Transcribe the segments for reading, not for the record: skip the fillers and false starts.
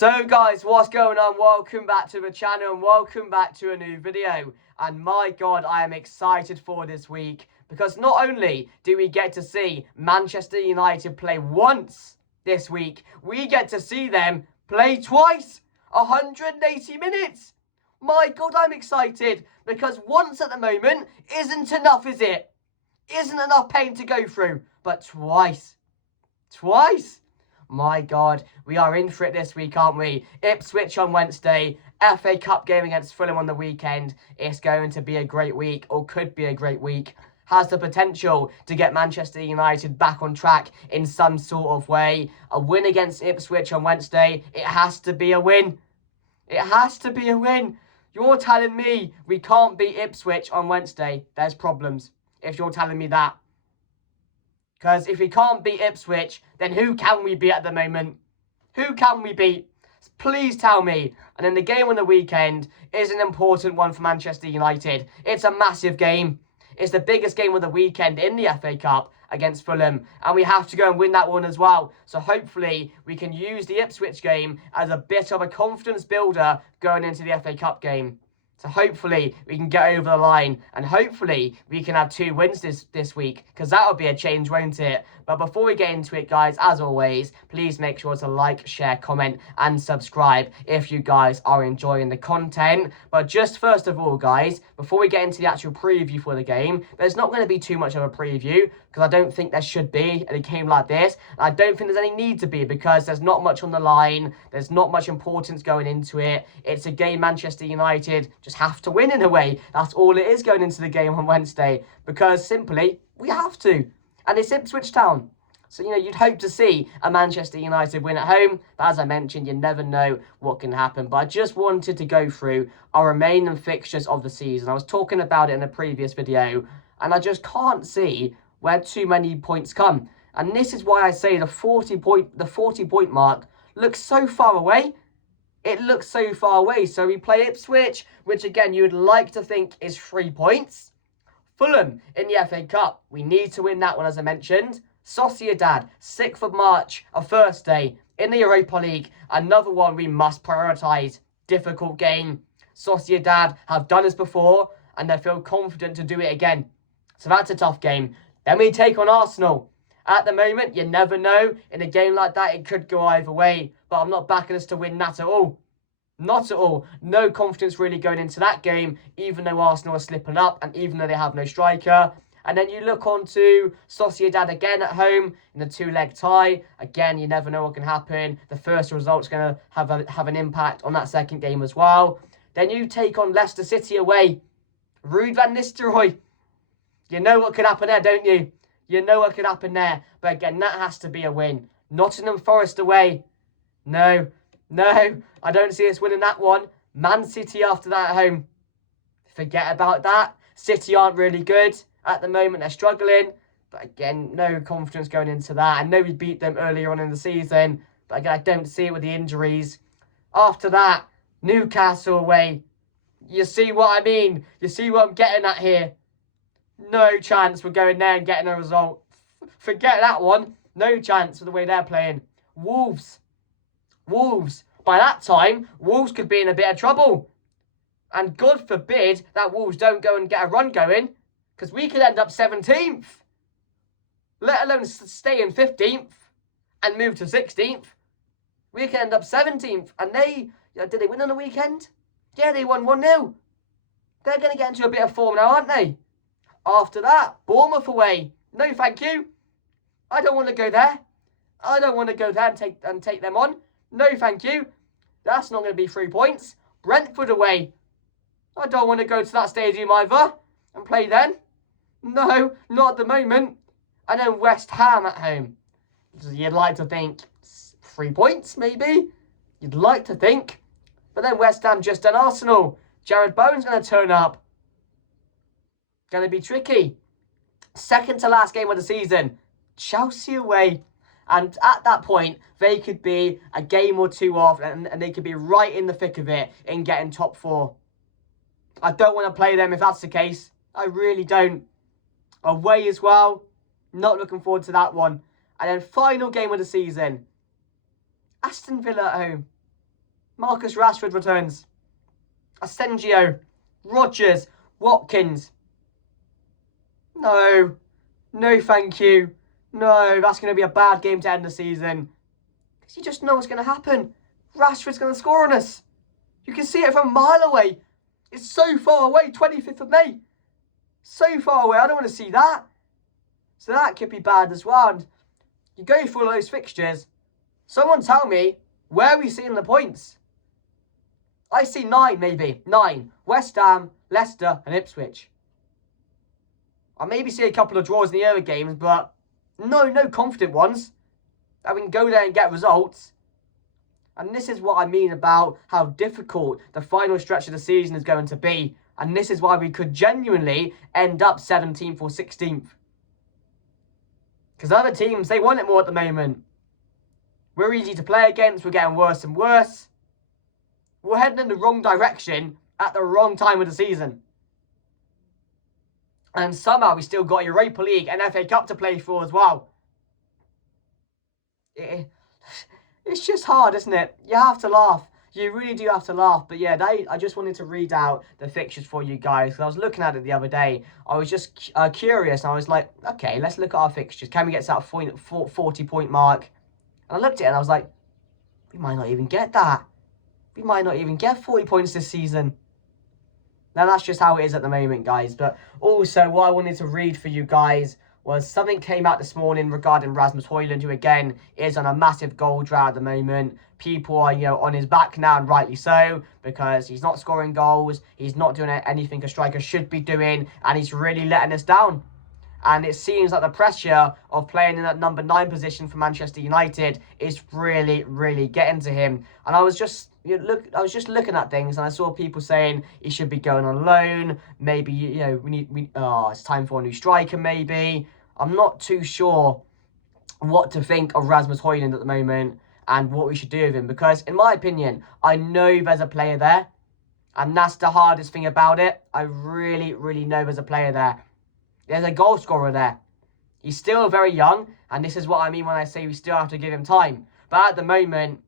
So guys, what's going on? Welcome back to the channel and welcome back to a new video. And my God, I am excited for this week because not only do we get to see Manchester United play once this week, we get to see them play twice, 180 minutes. My God, I'm excited because once at the moment isn't enough, is it? Isn't enough pain to go through, but twice. My God, we are in for it this week, aren't we? Ipswich on Wednesday, FA Cup game against Fulham on the weekend. It's going to be a great week, or could be a great week. Has the potential to get Manchester United back on track in some sort of way. A win against Ipswich on Wednesday, it has to be a win. It has to be a win. You're telling me we can't beat Ipswich on Wednesday? There's problems, if you're telling me that. Because if we can't beat Ipswich, then who can we beat at the moment? Who can we beat? Please tell me. And then the game on the weekend is an important one for Manchester United. It's a massive game. It's the biggest game of the weekend in the FA Cup against Fulham. And we have to go and win that one as well. So hopefully we can use the Ipswich game as a bit of a confidence builder going into the FA Cup game. So hopefully we can get over the line and hopefully we can have 2 wins this week because that'll be a change, won't it? But before we get into it, guys, as always, please make sure to like, share, comment and subscribe if you guys are enjoying the content. But just first of all, guys, before we get into the actual preview for the game, there's not going to be too much of a preview because I don't think there should be in a game like this. I don't think there's any need to be because there's not much on the line. There's not much importance going into it. It's a game Manchester United just have to win in a way. That's all it is going into the game on Wednesday because simply we have to. And it's Ipswich Town. So, you'd hope to see a Manchester United win at home. But as I mentioned, you never know what can happen. But I just wanted to go through our remaining fixtures of the season. I was talking about it in a previous video. And I just can't see where too many points come. And this is why I say the 40 point mark looks so far away. It looks so far away. So we play Ipswich, which again, you would like to think is 3 points. Fulham in the FA Cup. We need to win that one, as I mentioned. Sociedad, 6th of March, a Thursday in the Europa League. Another one we must prioritise. Difficult game. Sociedad have done this before and they feel confident to do it again. So that's a tough game. Then we take on Arsenal. At the moment, you never know. In a game like that, it could go either way. But I'm not backing us to win that at all. Not at all. No confidence really going into that game, even though Arsenal are slipping up and even though they have no striker. And then you look on to Sociedad again at home in the 2-leg tie. Again, you never know what can happen. The first result's going to have an impact on that second game as well. Then you take on Leicester City away. Ruud van Nistelrooy. You know what could happen there, don't you? You know what could happen there. But again, that has to be a win. Nottingham Forest away. No, I don't see us winning that one. Man City after that at home. Forget about that. City aren't really good. At the moment, they're struggling. But again, no confidence going into that. I know we beat them earlier on in the season. But again, I don't see it with the injuries. After that, Newcastle away. You see what I mean? You see what I'm getting at here? No chance we're going there and getting a result. Forget that one. No chance with the way they're playing. Wolves. By that time, Wolves could be in a bit of trouble. And God forbid that Wolves don't go and get a run going. Because we could end up 17th. Let alone stay in 15th. And move to 16th. We could end up 17th. And did they win on the weekend? Yeah, they won 1-0. They're going to get into a bit of form now, aren't they? After that, Bournemouth away. No, thank you. I don't want to go there. I don't want to go there and take them on. No, thank you. That's not going to be 3 points. Brentford away. I don't want to go to that stadium either and play then. No, not at the moment. And then West Ham at home. So you'd like to think 3 points, maybe. You'd like to think. But then West Ham just done Arsenal. Jared Bowen's going to turn up. Going to be tricky. Second to last game of the season. Chelsea away. And at that point, they could be a game or 2 off and they could be right in the thick of it in getting top 4. I don't want to play them if that's the case. I really don't. Away as well. Not looking forward to that one. And then final game of the season. Aston Villa at home. Marcus Rashford returns. Asensio, Rodgers, Watkins. No, thank you. No, that's going to be a bad game to end the season. Because you just know what's going to happen. Rashford's going to score on us. You can see it from a mile away. It's so far away, 25th of May. So far away, I don't want to see that. So that could be bad as well. And you go through all those fixtures. Someone tell me, where are we seeing the points? I see 9, maybe. 9. West Ham, Leicester and Ipswich. I maybe see a couple of draws in the other games, but no confident ones. That we can go there and get results. And this is what I mean about how difficult the final stretch of the season is going to be. And this is why we could genuinely end up 17th or 16th. Because other teams, they want it more at the moment. We're easy to play against. We're getting worse and worse. We're heading in the wrong direction at the wrong time of the season. And somehow we still got Europa League and FA Cup to play for as well. It's just hard, isn't it? You have to laugh. You really do have to laugh. But yeah, I just wanted to read out the fixtures for you guys. Because I was looking at it the other day. I was just curious. And I was like, okay, let's look at our fixtures. Can we get to that 40-point mark? And I looked at it and I was like, we might not even get that. We might not even get 40 points this season. Now, that's just how it is at the moment, guys. But also, what I wanted to read for you guys was something came out this morning regarding Rasmus Højlund, who, again, is on a massive goal drought at the moment. People are, on his back now, and rightly so, because he's not scoring goals. He's not doing anything a striker should be doing, and he's really letting us down. And it seems like the pressure of playing in that number 9 position for Manchester United is really, really getting to him. And I was just looking at things, and I saw people saying he should be going on loan. Maybe it's time for a new striker. Maybe I'm not too sure what to think of Rasmus Højlund at the moment and what we should do with him, because in my opinion, I know there's a player there, and that's the hardest thing about it. I really, really know there's a player there. There's a goal scorer there. He's still very young, and this is what I mean when I say we still have to give him time. But at the moment,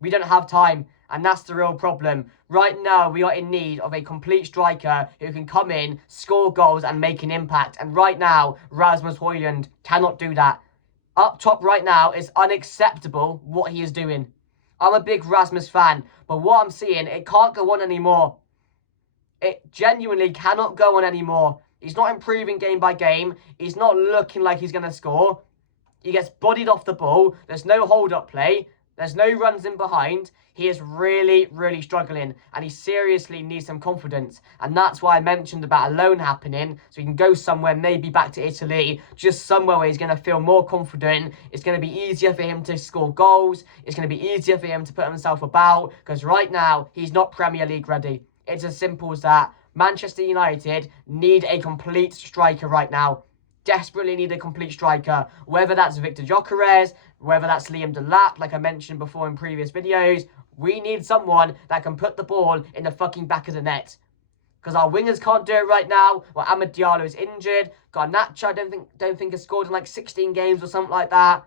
we don't have time, and that's the real problem. Right now, we are in need of a complete striker who can come in, score goals, and make an impact. And right now, Rasmus Højlund cannot do that. Up top right now, it's unacceptable what he is doing. I'm a big Rasmus fan, but what I'm seeing, it can't go on anymore. It genuinely cannot go on anymore. He's not improving game by game. He's not looking like he's going to score. He gets bodied off the ball. There's no hold-up play. There's no runs in behind. He is really, really struggling, and he seriously needs some confidence. And that's why I mentioned about a loan happening, so he can go somewhere, maybe back to Italy, just somewhere where he's going to feel more confident. It's going to be easier for him to score goals. It's going to be easier for him to put himself about, because right now, he's not Premier League ready. It's as simple as that. Manchester United need a complete striker right now. Desperately need a complete striker. Whether that's Victor Gyökeres, whether that's Liam Delap, like I mentioned before in previous videos, we need someone that can put the ball in the fucking back of the net. Because our wingers can't do it right now. Well, Amad Diallo is injured. Garnacho, I don't think has scored in like 16 games or something like that.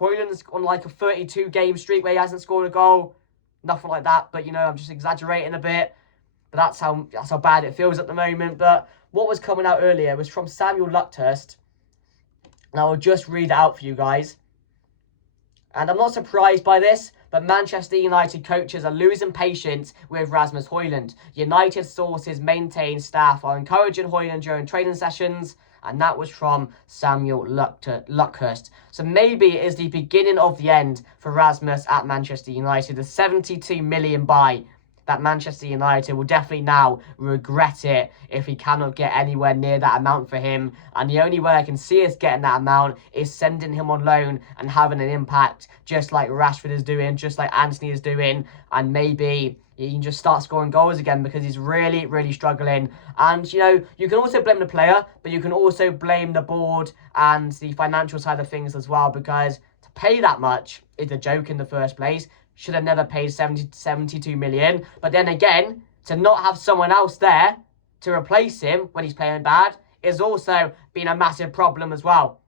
Højlund's on like a 32-game streak where he hasn't scored a goal. Nothing like that. But, I'm just exaggerating a bit. But that's how bad it feels at the moment. But what was coming out earlier was from Samuel Luckhurst. And I will just read it out for you guys. And I'm not surprised by this, but Manchester United coaches are losing patience with Rasmus Højlund. United sources maintain staff are encouraging Højlund during training sessions. And that was from Samuel Luckhurst. So maybe it is the beginning of the end for Rasmus at Manchester United. The 72 million buy that Manchester United will definitely now regret it if he cannot get anywhere near that amount for him. And the only way I can see us getting that amount is sending him on loan and having an impact, just like Rashford is doing, just like Anthony is doing. And maybe he can just start scoring goals again, because he's really, really struggling. And, you can also blame the player, but you can also blame the board and the financial side of things as well, because to pay that much is a joke in the first place. Should have never paid 72 million. But then again, to not have someone else there to replace him when he's playing bad is also been a massive problem as well.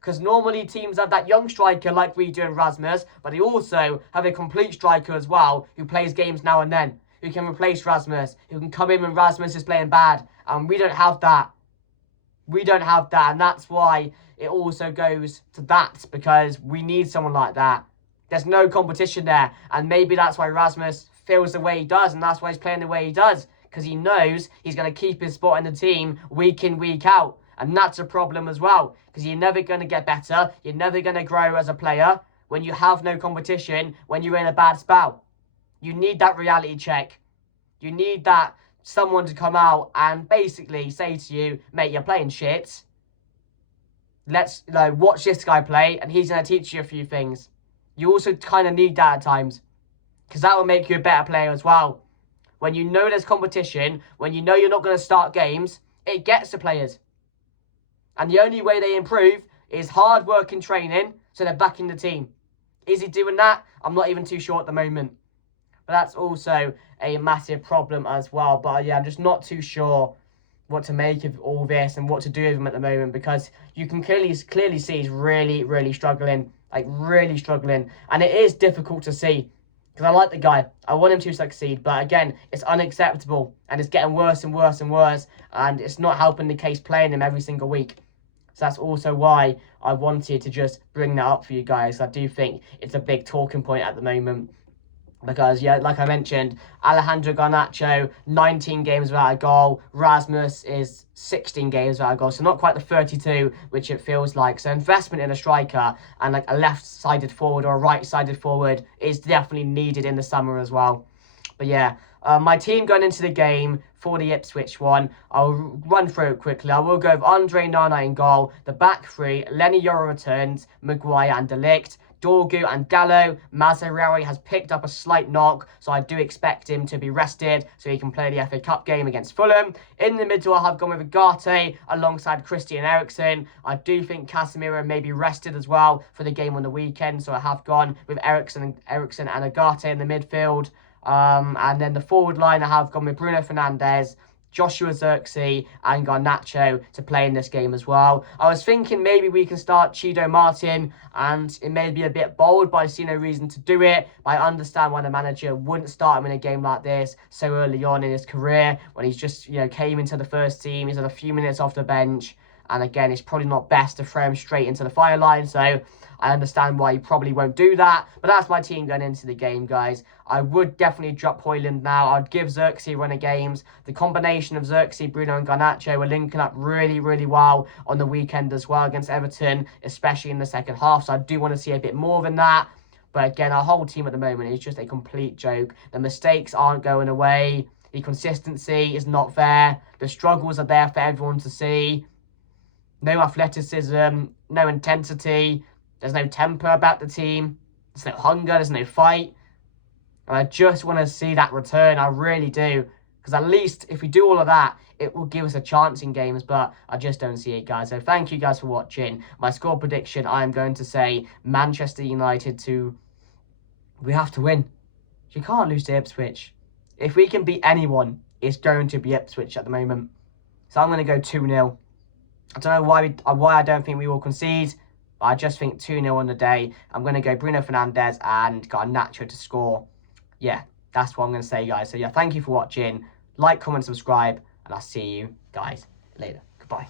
Because normally teams have that young striker like we do in Rasmus, but they also have a complete striker as well who plays games now and then, who can replace Rasmus, who can come in when Rasmus is playing bad. And we don't have that. We don't have that, and that's why it also goes to that, because we need someone like that. There's no competition there, and maybe that's why Rasmus feels the way he does, and that's why he's playing the way he does, because he knows he's going to keep his spot in the team week in, week out. And that's a problem as well, because you're never going to get better, you're never going to grow as a player when you have no competition, when you're in a bad spell. You need that reality check. You need that someone to come out and basically say to you, mate, you're playing shit. Let's watch this guy play, and he's going to teach you a few things. You also kind of need that at times, because that will make you a better player as well. When you know there's competition, when you know you're not going to start games, it gets to players. And the only way they improve is hard work and training, so they're back in the team. Is he doing that? I'm not even too sure at the moment. But that's also a massive problem as well. But yeah, I'm just not too sure what to make of all this and what to do with him at the moment, because you can clearly see he's really, really struggling. Like, really struggling. And it is difficult to see, because I like the guy. I want him to succeed. But again, it's unacceptable. And it's getting worse and worse and worse. And it's not helping the case playing him every single week. So that's also why I wanted to just bring that up for you guys. I do think it's a big talking point at the moment. Because, yeah, like I mentioned, Alejandro Garnacho, 19 games without a goal. Rasmus is 16 games without a goal. So not quite the 32, which it feels like. So investment in a striker and like a left-sided forward or a right-sided forward is definitely needed in the summer as well. But yeah, my team going into the game for the Ipswich one, I'll run through it quickly. I will go with Andre Nana in goal. The back three, Lenny Yoro returns, Maguire and De Ligt. Dorgu and Gallo. Mazzarelli has picked up a slight knock, so I do expect him to be rested so he can play the FA Cup game against Fulham. In the middle, I have gone with Agate alongside Christian Eriksen. I do think Casemiro may be rested as well for the game on the weekend, so I have gone with Eriksen and Agate in the midfield. And then the forward line, I have gone with Bruno Fernandes, Joshua Zirkzee and Garnacho to play in this game as well. I was thinking maybe we can start Chido Martin, and it may be a bit bold, but I see no reason to do it. But I understand why the manager wouldn't start him in a game like this so early on in his career, when he's just, came into the first team. He's had a few minutes off the bench, and again, it's probably not best to throw him straight into the fire line, so I understand why he probably won't do that. But that's my team going into the game, guys. I would definitely drop Højlund now. I'd give Zirkzee a run of games. The combination of Zirkzee, Bruno and Garnacho were linking up really, really well on the weekend as well against Everton, especially in the second half. So I do want to see a bit more than that. But again, our whole team at the moment is just a complete joke. The mistakes aren't going away. The consistency is not there. The struggles are there for everyone to see. No athleticism, no intensity. There's no temper about the team. There's no hunger. There's no fight. And I just want to see that return. I really do. Because at least if we do all of that, it will give us a chance in games. But I just don't see it, guys. So thank you guys for watching. My score prediction, I am going to say Manchester United to... We have to win. You can't lose to Ipswich. If we can beat anyone, it's going to be Ipswich at the moment. So I'm going to go 2-0. I don't know why I don't think we will concede. But I just think 2-0 on the day. I'm going to go Bruno Fernandes and Garnacho to score. Yeah, that's what I'm going to say, guys. So, yeah, thank you for watching. Like, comment, subscribe. And I'll see you guys later. Goodbye.